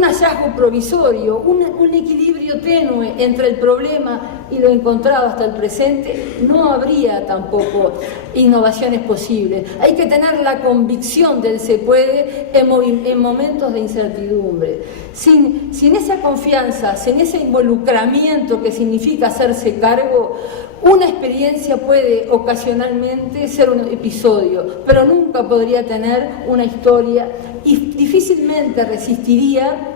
un hallazgo provisorio, un equilibrio tenue entre el problema y lo encontrado hasta el presente, no habría tampoco innovaciones posibles. Hay que tener la convicción del se puede en momentos de incertidumbre. Sin esa confianza, sin ese involucramiento que significa hacerse cargo, una experiencia puede ocasionalmente ser un episodio, pero nunca podría tener una historia y difícilmente resistiría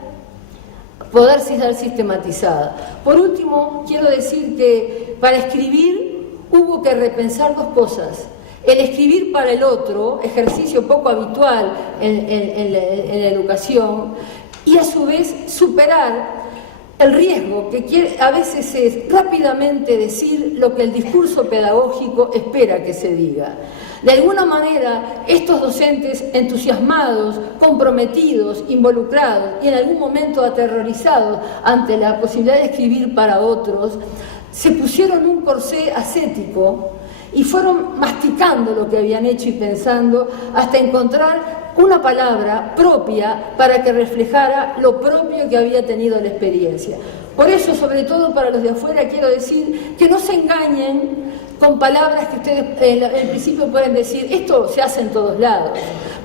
poder ser sistematizada. Por último, quiero decir que para escribir hubo que repensar dos cosas. El escribir para el otro, ejercicio poco habitual en la educación, y a su vez superar el riesgo que a veces es rápidamente decir lo que el discurso pedagógico espera que se diga. De alguna manera, estos docentes entusiasmados, comprometidos, involucrados y en algún momento aterrorizados ante la posibilidad de escribir para otros, se pusieron un corsé ascético y fueron masticando lo que habían hecho y pensando hasta encontrar una palabra propia para que reflejara lo propio que había tenido la experiencia. Por eso, sobre todo para los de afuera, quiero decir que no se engañen con palabras que ustedes en principio pueden decir, esto se hace en todos lados.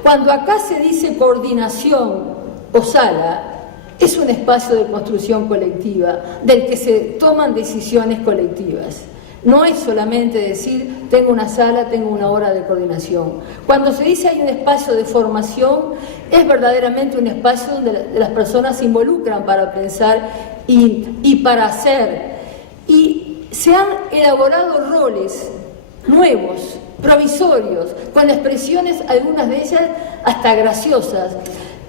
Cuando acá se dice coordinación o sala, es un espacio de construcción colectiva, del que se toman decisiones colectivas. No es solamente decir, tengo una sala, tengo una hora de coordinación. Cuando se dice hay un espacio de formación, es verdaderamente un espacio donde las personas se involucran para pensar y para hacer. Y se han elaborado roles nuevos, provisorios, con expresiones, algunas de ellas hasta graciosas.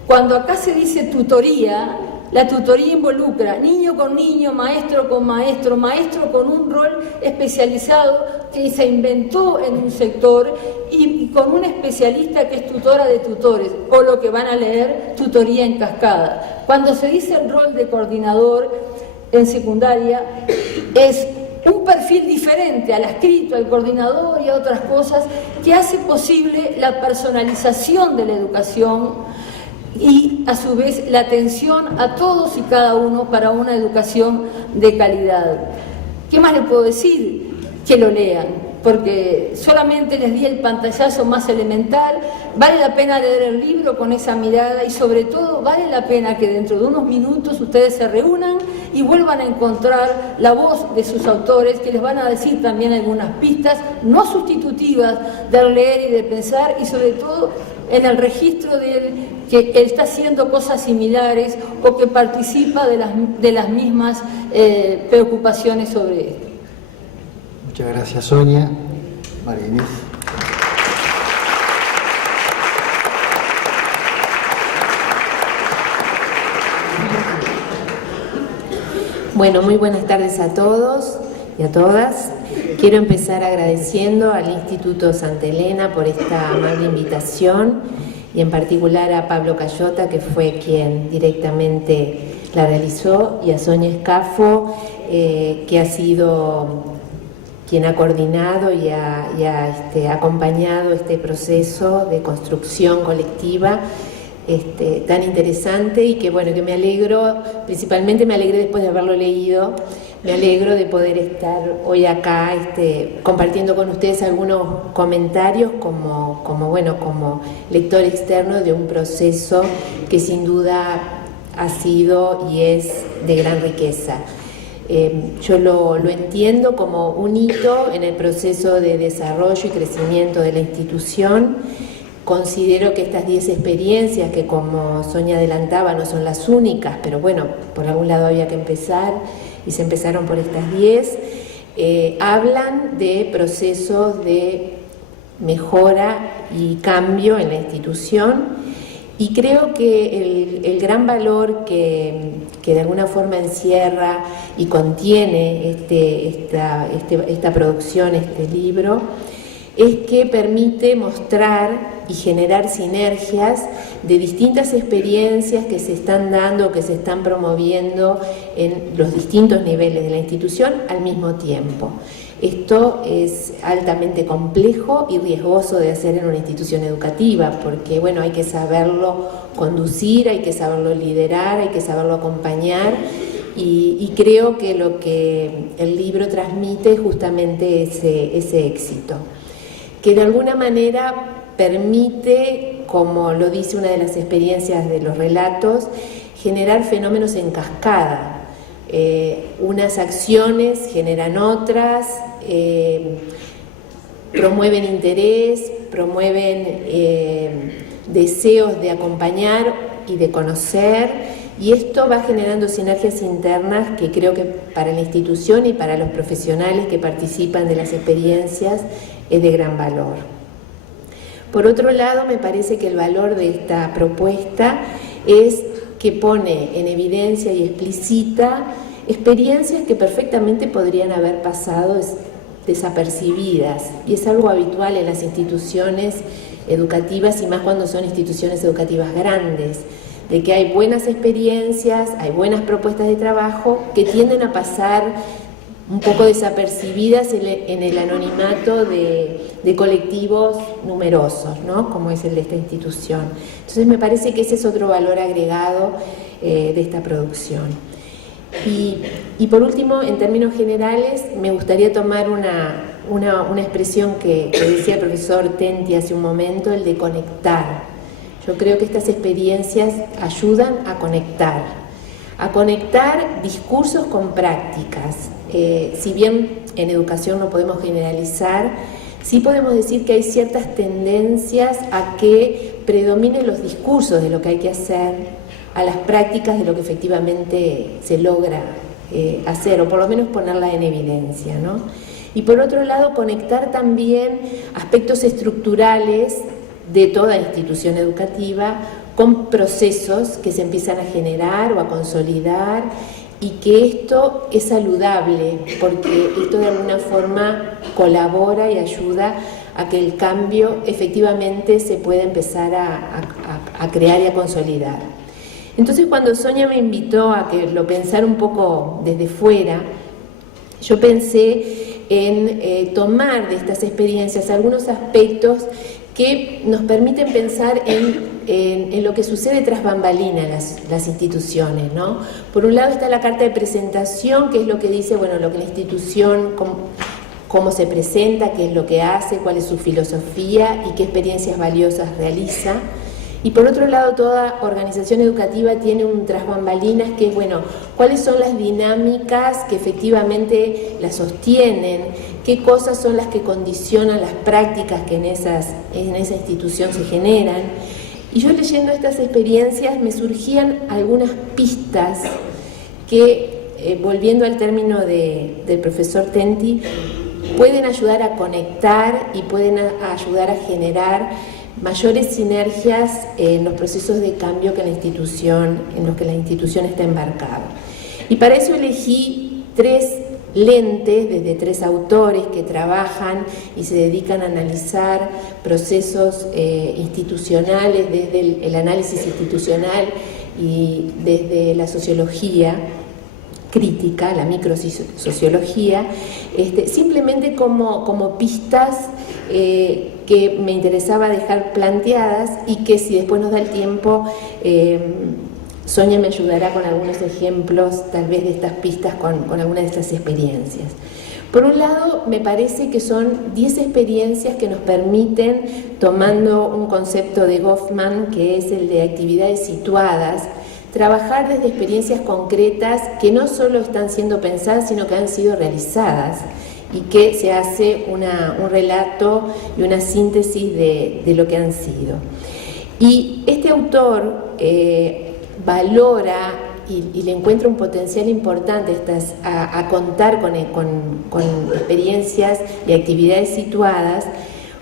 Cuando acá se dice tutoría, la tutoría involucra niño con niño, maestro con maestro, maestro con un rol especializado que se inventó en un sector y con una especialista que es tutora de tutores, o lo que van a leer, tutoría en cascada. Cuando se dice el rol de coordinador en secundaria, es un perfil diferente al adscrito, al coordinador y a otras cosas que hace posible la personalización de la educación y a su vez la atención a todos y cada uno para una educación de calidad. ¿Qué más les puedo decir? Que lo lean, porque solamente les di el pantallazo más elemental. Vale la pena leer el libro con esa mirada y sobre todo vale la pena que dentro de unos minutos ustedes se reúnan y vuelvan a encontrar la voz de sus autores, que les van a decir también algunas pistas no sustitutivas del leer y de pensar, y sobre todo en el registro de él, que él está haciendo cosas similares o que participa de las mismas preocupaciones sobre esto. Muchas gracias, Sonia. María Inés. Bueno, muy buenas tardes a todos y a todas. Quiero empezar agradeciendo al Instituto Santa Elena por esta amable invitación y en particular a Pablo Cayota, que fue quien directamente la realizó, y a Sonia Escafo, que ha sido quien ha coordinado y ha acompañado este proceso de construcción colectiva tan interesante, y que bueno, que me alegro, principalmente me alegré después de haberlo leído, me alegro de poder estar hoy acá compartiendo con ustedes algunos comentarios como lector externo de un proceso que sin duda ha sido y es de gran riqueza. Yo lo entiendo como un hito en el proceso de desarrollo y crecimiento de la institución. Considero que estas 10 experiencias, que como Sonia adelantaba no son las únicas, pero bueno, por algún lado había que empezar y se empezaron por estas 10, hablan de procesos de mejora y cambio en la institución, y creo que el gran valor que de alguna forma encierra y contiene esta producción, este libro, es que permite mostrar y generar sinergias de distintas experiencias que se están dando, que se están promoviendo en los distintos niveles de la institución al mismo tiempo. Esto es altamente complejo y riesgoso de hacer en una institución educativa, porque bueno, hay que saberlo conducir, hay que saberlo liderar, hay que saberlo acompañar, y creo que lo que el libro transmite es justamente ese éxito, que de alguna manera permite, como lo dice una de las experiencias de los relatos, generar fenómenos en cascada. Unas acciones generan otras, promueven interés, promueven deseos de acompañar y de conocer, y esto va generando sinergias internas que creo que para la institución y para los profesionales que participan de las experiencias es de gran valor. Por otro lado, me parece que el valor de esta propuesta es que pone en evidencia y explicita experiencias que perfectamente podrían haber pasado desapercibidas, y es algo habitual en las instituciones educativas, y más cuando son instituciones educativas grandes, de que hay buenas experiencias, hay buenas propuestas de trabajo que tienden a pasar un poco desapercibidas en el anonimato de colectivos numerosos, ¿no?, como es el de esta institución. Entonces me parece que ese es otro valor agregado de esta producción. Y por último, en términos generales, me gustaría tomar una expresión que decía el profesor Tenti hace un momento, el de conectar. Yo creo que estas experiencias ayudan a conectar discursos con prácticas. Si bien en educación no podemos generalizar, sí podemos decir que hay ciertas tendencias a que predominen los discursos de lo que hay que hacer a las prácticas de lo que efectivamente se logra hacer, o por lo menos ponerla en evidencia, ¿no? Y por otro lado, conectar también aspectos estructurales de toda institución educativa con procesos que se empiezan a generar o a consolidar, y que esto es saludable porque esto de alguna forma colabora y ayuda a que el cambio efectivamente se pueda empezar a crear y a consolidar. Entonces, cuando Sonia me invitó a que lo pensara un poco desde fuera, yo pensé en tomar de estas experiencias algunos aspectos que nos permiten pensar en lo que sucede tras bambalinas las instituciones, ¿no? Por un lado está la carta de presentación, que es lo que dice, bueno, lo que la institución, cómo se presenta, qué es lo que hace, cuál es su filosofía y qué experiencias valiosas realiza. Y por otro lado, toda organización educativa tiene un tras bambalinas que es, bueno, cuáles son las dinámicas que efectivamente la sostienen, qué cosas son las que condicionan las prácticas que en esa institución se generan. Y yo leyendo estas experiencias me surgían algunas pistas que, volviendo al término del profesor Tenti, pueden ayudar a conectar y pueden ayudar a generar mayores sinergias en los procesos de cambio que en los que la institución está embarcada. Y para eso elegí 3 lentes desde 3 autores que trabajan y se dedican a analizar procesos institucionales desde el análisis institucional y desde la sociología crítica, la microsociología, simplemente como pistas que me interesaba dejar planteadas, y que si después nos da el tiempo, Sonia me ayudará con algunos ejemplos tal vez de estas pistas con algunas de estas experiencias. Por un lado, me parece que son 10 experiencias que nos permiten, tomando un concepto de Goffman, que es el de actividades situadas, trabajar desde experiencias concretas que no solo están siendo pensadas, sino que han sido realizadas, y que se hace un relato y una síntesis de lo que han sido. Y este autor valora y le encuentra un potencial importante a contar con experiencias y actividades situadas,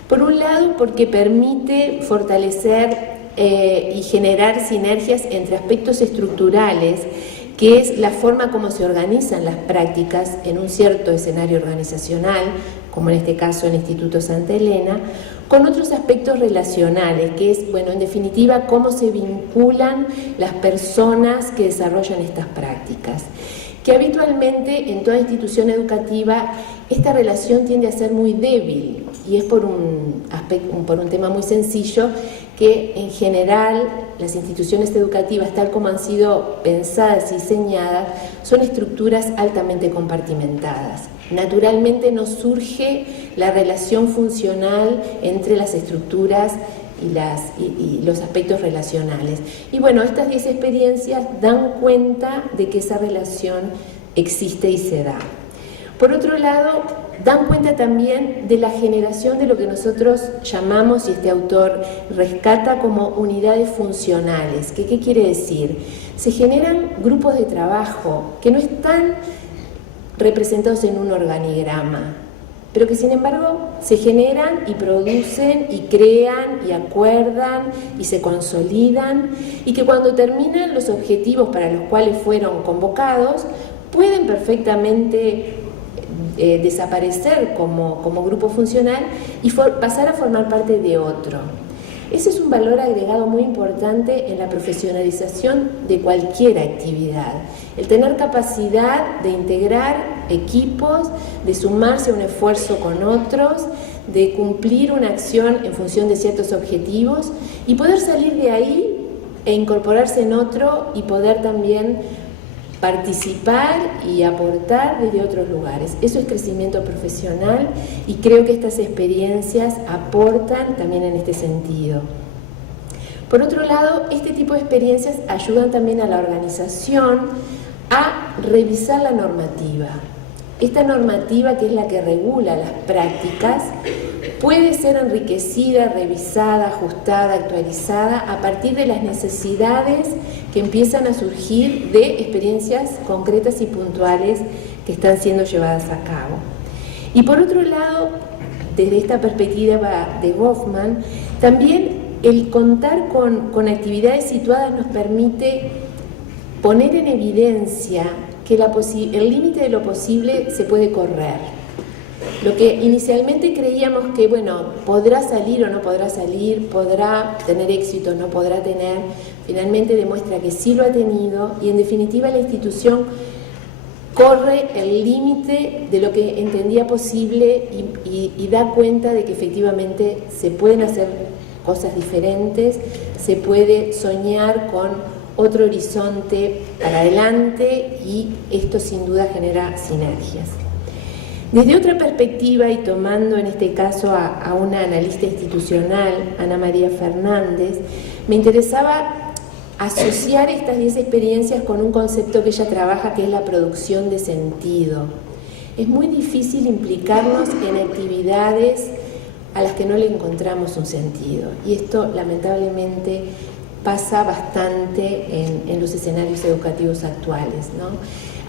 por un lado porque permite fortalecer y generar sinergias entre aspectos estructurales que es la forma como se organizan las prácticas en un cierto escenario organizacional, como en este caso el Instituto Santa Elena, con otros aspectos relacionales, que es, bueno, en definitiva, cómo se vinculan las personas que desarrollan estas prácticas. Que habitualmente en toda institución educativa esta relación tiende a ser muy débil, y es por un tema muy sencillo, que en general las instituciones educativas, tal como han sido pensadas y diseñadas, son estructuras altamente compartimentadas. Naturalmente no surge la relación funcional entre las estructuras y los aspectos relacionales. Y bueno, estas 10 experiencias dan cuenta de que esa relación existe y se da. Por otro lado, dan cuenta también de la generación de lo que nosotros llamamos, y este autor rescata, como unidades funcionales. ¿Qué quiere decir? Se generan grupos de trabajo que no están representados en un organigrama, pero que sin embargo se generan y producen y crean y acuerdan y se consolidan, y que cuando terminan los objetivos para los cuales fueron convocados, pueden perfectamente desaparecer como grupo funcional y pasar a formar parte de otro. Ese es un valor agregado muy importante en la profesionalización de cualquier actividad. El tener capacidad de integrar equipos, de sumarse a un esfuerzo con otros, de cumplir una acción en función de ciertos objetivos y poder salir de ahí e incorporarse en otro y poder también participar y aportar desde otros lugares. Eso es crecimiento profesional, y creo que estas experiencias aportan también en este sentido. Por otro lado, este tipo de experiencias ayudan también a la organización a revisar la normativa. Esta normativa, que es la que regula las prácticas, puede ser enriquecida, revisada, ajustada, actualizada a partir de las necesidades que empiezan a surgir de experiencias concretas y puntuales que están siendo llevadas a cabo. Y por otro lado, desde esta perspectiva de Goffman, también el contar con actividades situadas nos permite poner en evidencia que el límite de lo posible se puede correr. Lo que inicialmente creíamos que, bueno, podrá salir o no podrá salir, podrá tener éxito o no podrá tener, finalmente demuestra que sí lo ha tenido, y en definitiva la institución corre el límite de lo que entendía posible y da cuenta de que efectivamente se pueden hacer cosas diferentes, se puede soñar con otro horizonte para adelante, y esto sin duda genera sinergias. Desde otra perspectiva, y tomando en este caso a una analista institucional, Ana María Fernández, me interesaba asociar estas 10 experiencias con un concepto que ella trabaja, que es la producción de sentido. Es muy difícil implicarnos en actividades a las que no le encontramos un sentido, y esto lamentablemente pasa bastante en los escenarios educativos actuales, ¿no?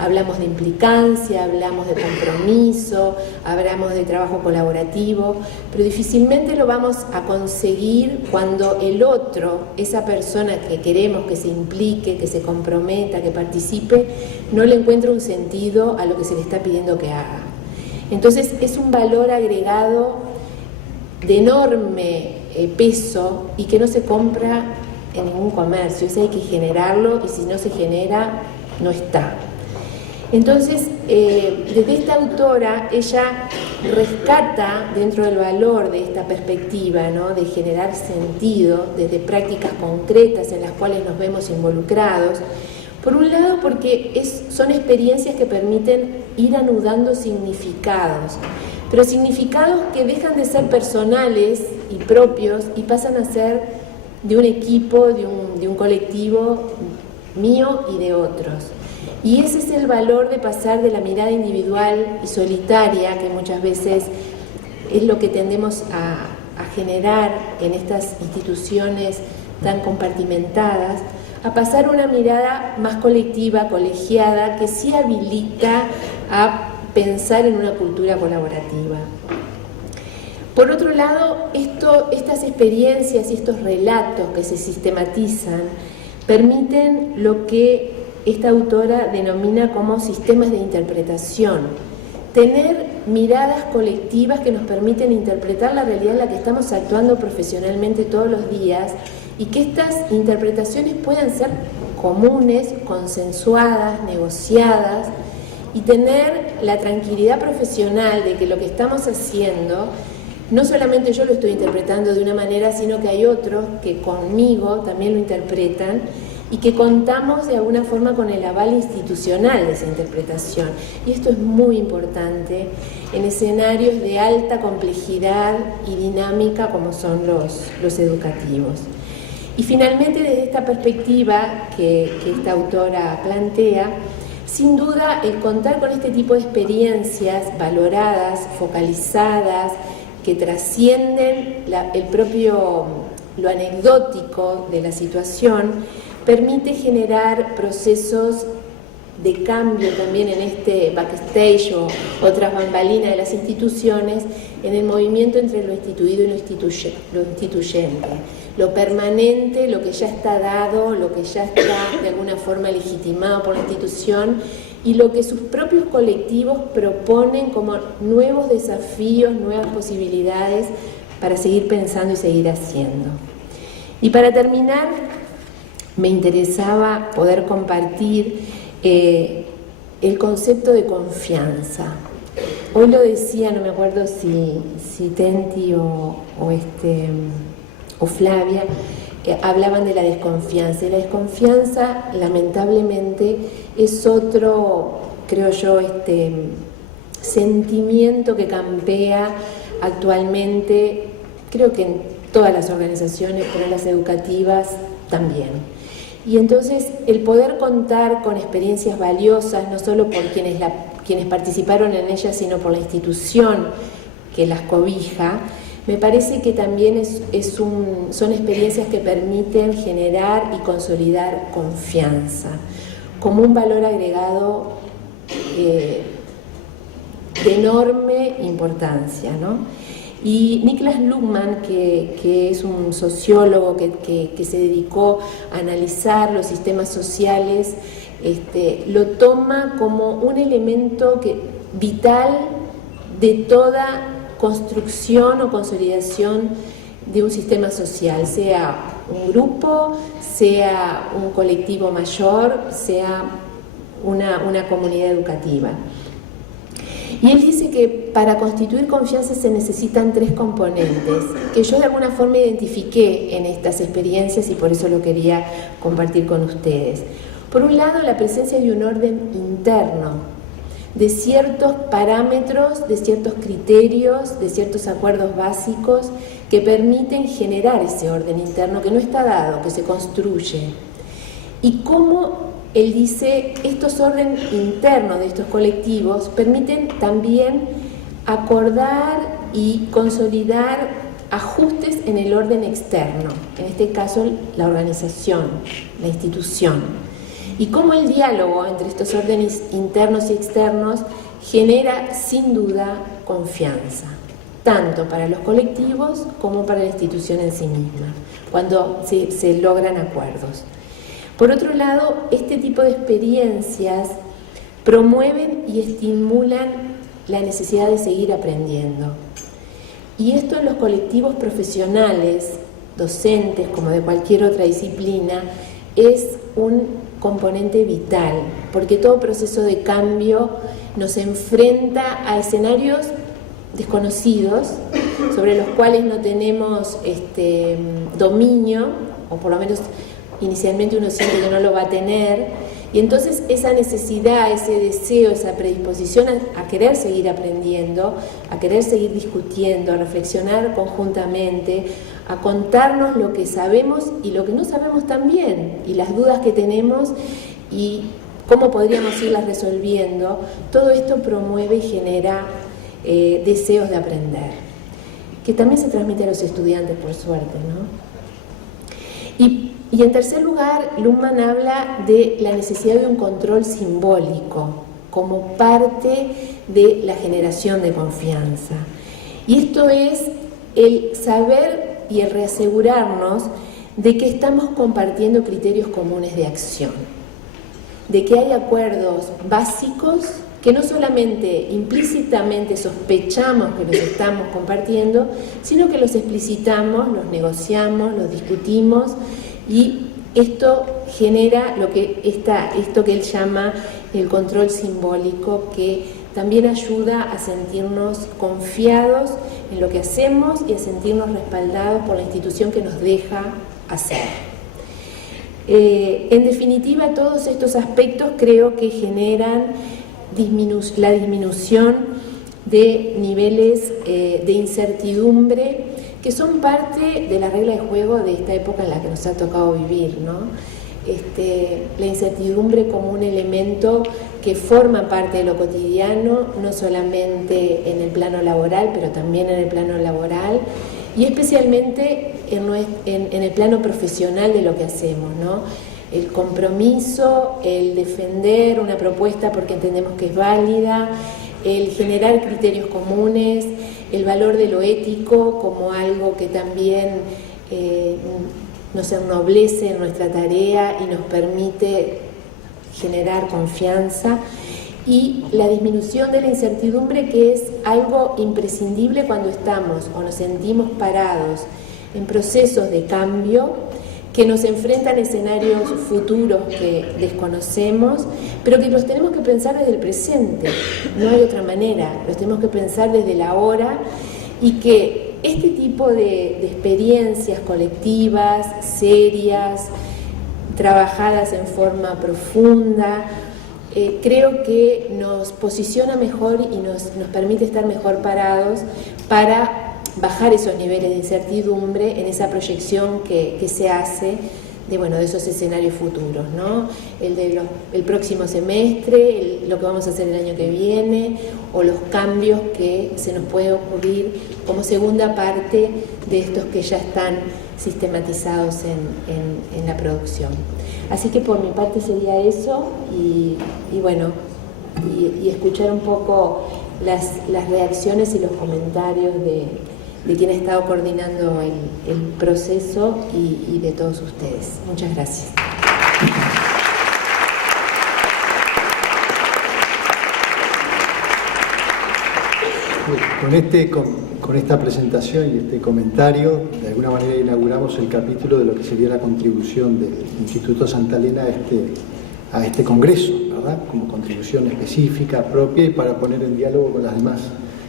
Hablamos de implicancia, hablamos de compromiso, hablamos de trabajo colaborativo, pero difícilmente lo vamos a conseguir cuando el otro, esa persona que queremos que se implique, que se comprometa, que participe, no le encuentra un sentido a lo que se le está pidiendo que haga. Entonces es un valor agregado de enorme peso, y que no se compra en ningún comercio. Eso hay que generarlo, y si no se genera, no está. Entonces, desde esta autora, ella rescata dentro del valor de esta perspectiva, ¿no?, de generar sentido desde prácticas concretas en las cuales nos vemos involucrados. Por un lado, porque son experiencias que permiten ir anudando significados, pero significados que dejan de ser personales y propios y pasan a ser de un equipo, de un colectivo mío y de otros. Y ese es el valor de pasar de la mirada individual y solitaria, que muchas veces es lo que tendemos a generar en estas instituciones tan compartimentadas, a pasar a una mirada más colectiva, colegiada, que sí habilita a pensar en una cultura colaborativa. Por otro lado, estas experiencias y estos relatos que se sistematizan permiten lo que esta autora denomina como sistemas de interpretación. Tener miradas colectivas que nos permiten interpretar la realidad en la que estamos actuando profesionalmente todos los días, y que estas interpretaciones puedan ser comunes, consensuadas, negociadas, y tener la tranquilidad profesional de que lo que estamos haciendo, no solamente yo lo estoy interpretando de una manera, sino que hay otros que conmigo también lo interpretan, y que contamos de alguna forma con el aval institucional de esa interpretación. Y esto es muy importante en escenarios de alta complejidad y dinámica como son los educativos. Y finalmente, desde esta perspectiva que esta autora plantea, sin duda el contar con este tipo de experiencias valoradas, focalizadas, que trascienden lo anecdótico de la situación, permite generar procesos de cambio también en este backstage o otras bambalinas de las instituciones, en el movimiento entre lo instituido y lo instituyente, lo permanente, lo que ya está dado, lo que ya está de alguna forma legitimado por la institución, y lo que sus propios colectivos proponen como nuevos desafíos, nuevas posibilidades para seguir pensando y seguir haciendo. Y para terminar, me interesaba poder compartir el concepto de confianza. Hoy lo decía, no me acuerdo si Tenti o Flavia, hablaban de la desconfianza. Y la desconfianza, lamentablemente, es otro, creo yo, sentimiento que campea actualmente, creo que en todas las organizaciones, pero en las educativas también. Y entonces el poder contar con experiencias valiosas, no solo por quienes participaron en ellas, sino por la institución que las cobija, me parece que también son experiencias que permiten generar y consolidar confianza, como un valor agregado de enorme importancia, ¿no? Y Niklas Luhmann, que es un sociólogo que se dedicó a analizar los sistemas sociales, lo toma como un elemento vital de toda construcción o consolidación de un sistema social, sea un grupo, sea un colectivo mayor, sea una comunidad educativa. Y él dice que para constituir confianza se necesitan 3 componentes, que yo de alguna forma identifiqué en estas experiencias y por eso lo quería compartir con ustedes. Por un lado, la presencia de un orden interno, de ciertos parámetros, de ciertos criterios, de ciertos acuerdos básicos que permiten generar ese orden interno que no está dado, que se construye. Y cómo él dice, estos órdenes internos de estos colectivos permiten también acordar y consolidar ajustes en el orden externo, en este caso la organización, la institución. Y cómo el diálogo entre estos órdenes internos y externos genera sin duda confianza, tanto para los colectivos como para la institución en sí misma, cuando se logran acuerdos. Por otro lado, este tipo de experiencias promueven y estimulan la necesidad de seguir aprendiendo. Y esto en los colectivos profesionales, docentes, como de cualquier otra disciplina, es un componente vital, porque todo proceso de cambio nos enfrenta a escenarios desconocidos, sobre los cuales no tenemos dominio, o por lo menos inicialmente uno siente que no lo va a tener, y entonces esa necesidad, ese deseo, esa predisposición a querer seguir aprendiendo, a querer seguir discutiendo, a reflexionar conjuntamente, a contarnos lo que sabemos y lo que no sabemos también, y las dudas que tenemos y cómo podríamos irlas resolviendo, todo esto promueve y genera deseos de aprender, que también se transmite a los estudiantes, por suerte, ¿no? Y en tercer lugar, Luhmann habla de la necesidad de un control simbólico como parte de la generación de confianza. Y esto es el saber y el reasegurarnos de que estamos compartiendo criterios comunes de acción. de que hay acuerdos básicos que no solamente implícitamente sospechamos que los estamos compartiendo, sino que los explicitamos, los negociamos, los discutimos, y esto genera esto que él llama el control simbólico, que también ayuda a sentirnos confiados en lo que hacemos y a sentirnos respaldados por la institución que nos deja hacer. En definitiva, todos estos aspectos creo que generan la disminución de niveles de incertidumbre que son parte de la regla de juego de esta época en la que nos ha tocado vivir, ¿no? La incertidumbre como un elemento que forma parte de lo cotidiano, no solamente en el plano laboral, pero también en el plano laboral y especialmente en el plano profesional de lo que hacemos, ¿no? El compromiso, el defender una propuesta porque entendemos que es válida, el generar criterios comunes, el valor de lo ético como algo que también nos ennoblece en nuestra tarea y nos permite generar confianza, y la disminución de la incertidumbre, que es algo imprescindible cuando estamos o nos sentimos parados en procesos de cambio que nos enfrentan a escenarios futuros que desconocemos, pero que los tenemos que pensar desde el presente, no hay otra manera, los tenemos que pensar desde el ahora, y que este tipo de experiencias colectivas, serias, trabajadas en forma profunda, creo que nos posiciona mejor y nos permite estar mejor parados para bajar esos niveles de incertidumbre en esa proyección que se hace de esos escenarios futuros, ¿no? El próximo semestre, lo que vamos a hacer el año que viene, o los cambios que se nos puede ocurrir como segunda parte de estos que ya están sistematizados en la producción. Así que por mi parte sería eso, y escuchar un poco las reacciones y los comentarios de quien ha estado coordinando el proceso y de todos ustedes. Muchas gracias. Con esta presentación y este comentario, de alguna manera inauguramos el capítulo de lo que sería la contribución del Instituto Santa Elena a este congreso, ¿verdad? Como contribución específica, propia, y para poner en diálogo con las demás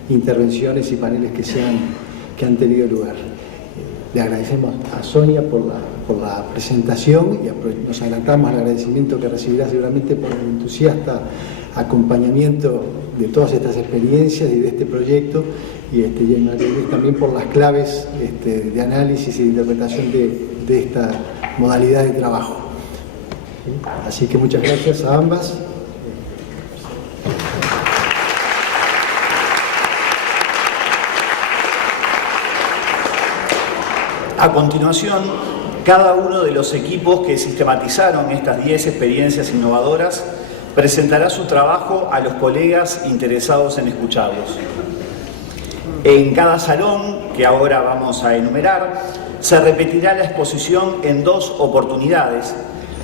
intervenciones y paneles que han tenido lugar. Le agradecemos a Sonia por la presentación y nos adelantamos al agradecimiento que recibirá seguramente por el entusiasta acompañamiento de todas estas experiencias y de este proyecto, y también por las claves de análisis y de interpretación de esta modalidad de trabajo. Así que muchas gracias a ambas. A continuación, cada uno de los equipos que sistematizaron estas 10 experiencias innovadoras presentará su trabajo a los colegas interesados en escucharlos. En cada salón, que ahora vamos a enumerar, se repetirá la exposición en 2 oportunidades,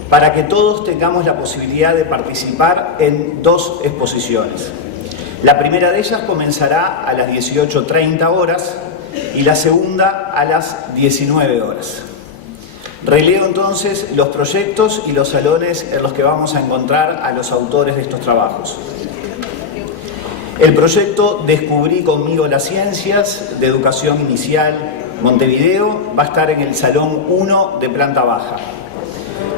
para que todos tengamos la posibilidad de participar en 2 exposiciones. La primera de ellas comenzará a las 18:30 horas y la segunda a las 19 horas. Releo entonces los proyectos y los salones en los que vamos a encontrar a los autores de estos trabajos. El proyecto Descubrí conmigo las ciencias, de educación inicial Montevideo, va a estar en el Salón 1 de planta baja.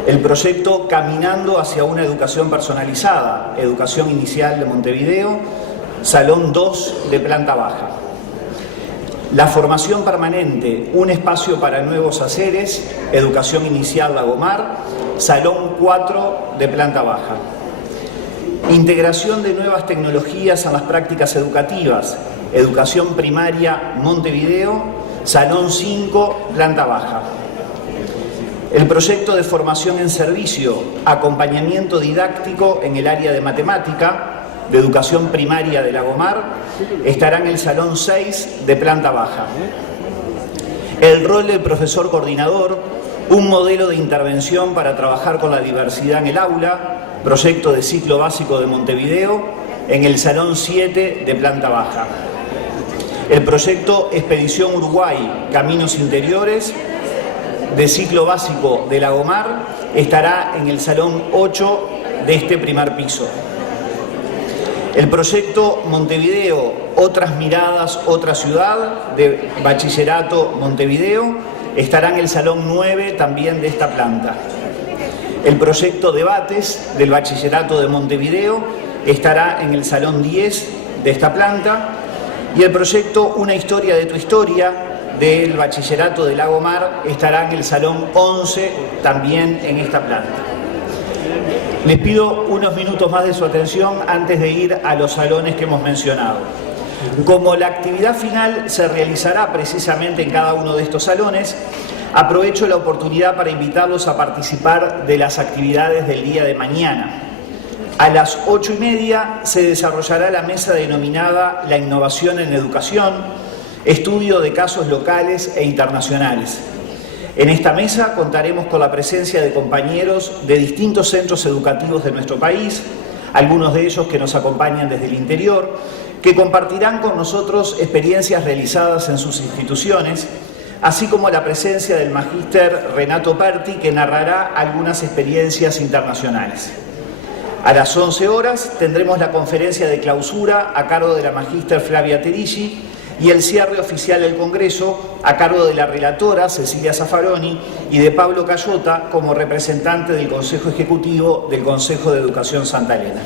El proyecto Caminando hacia una educación personalizada, educación inicial de Montevideo, Salón 2 de planta baja. La formación permanente, un espacio para nuevos haceres, educación inicial Lagomar, Salón 4 de planta baja. Integración de nuevas tecnologías en las prácticas educativas, educación primaria Montevideo, Salón 5, planta baja. El proyecto de formación en servicio, acompañamiento didáctico en el área de matemática, de educación primaria de Lagomar, estará en el Salón 6 de planta baja. El rol del profesor coordinador, un modelo de intervención para trabajar con la diversidad en el aula, proyecto de ciclo básico de Montevideo, en el Salón 7 de planta baja. El proyecto Expedición Uruguay, Caminos Interiores, de ciclo básico de Lagomar, estará en el Salón 8 de este primer piso. El proyecto Montevideo, Otras Miradas, Otra Ciudad, de Bachillerato Montevideo, estará en el Salón 9 también de esta planta. El proyecto Debates del Bachillerato de Montevideo estará en el Salón 10 de esta planta. Y el proyecto Una Historia de tu Historia del Bachillerato de Lagomar estará en el Salón 11 también en esta planta. Les pido unos minutos más de su atención antes de ir a los salones que hemos mencionado. Como la actividad final se realizará precisamente en cada uno de estos salones, aprovecho la oportunidad para invitarlos a participar de las actividades del día de mañana. A las 8:30 se desarrollará la mesa denominada La Innovación en Educación, estudio de casos locales e internacionales. En esta mesa contaremos con la presencia de compañeros de distintos centros educativos de nuestro país, algunos de ellos que nos acompañan desde el interior, que compartirán con nosotros experiencias realizadas en sus instituciones, así como la presencia del magíster Renato Perti, que narrará algunas experiencias internacionales. A las 11 horas tendremos la conferencia de clausura a cargo de la magíster Flavia Terilli y el cierre oficial del Congreso a cargo de la relatora Cecilia Zaffaroni y de Pablo Cayota como representante del Consejo Ejecutivo del Consejo de Educación Santa Elena.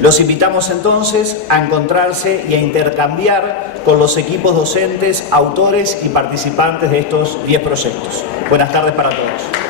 Los invitamos entonces a encontrarse y a intercambiar con los equipos docentes, autores y participantes de estos 10 proyectos. Buenas tardes para todos.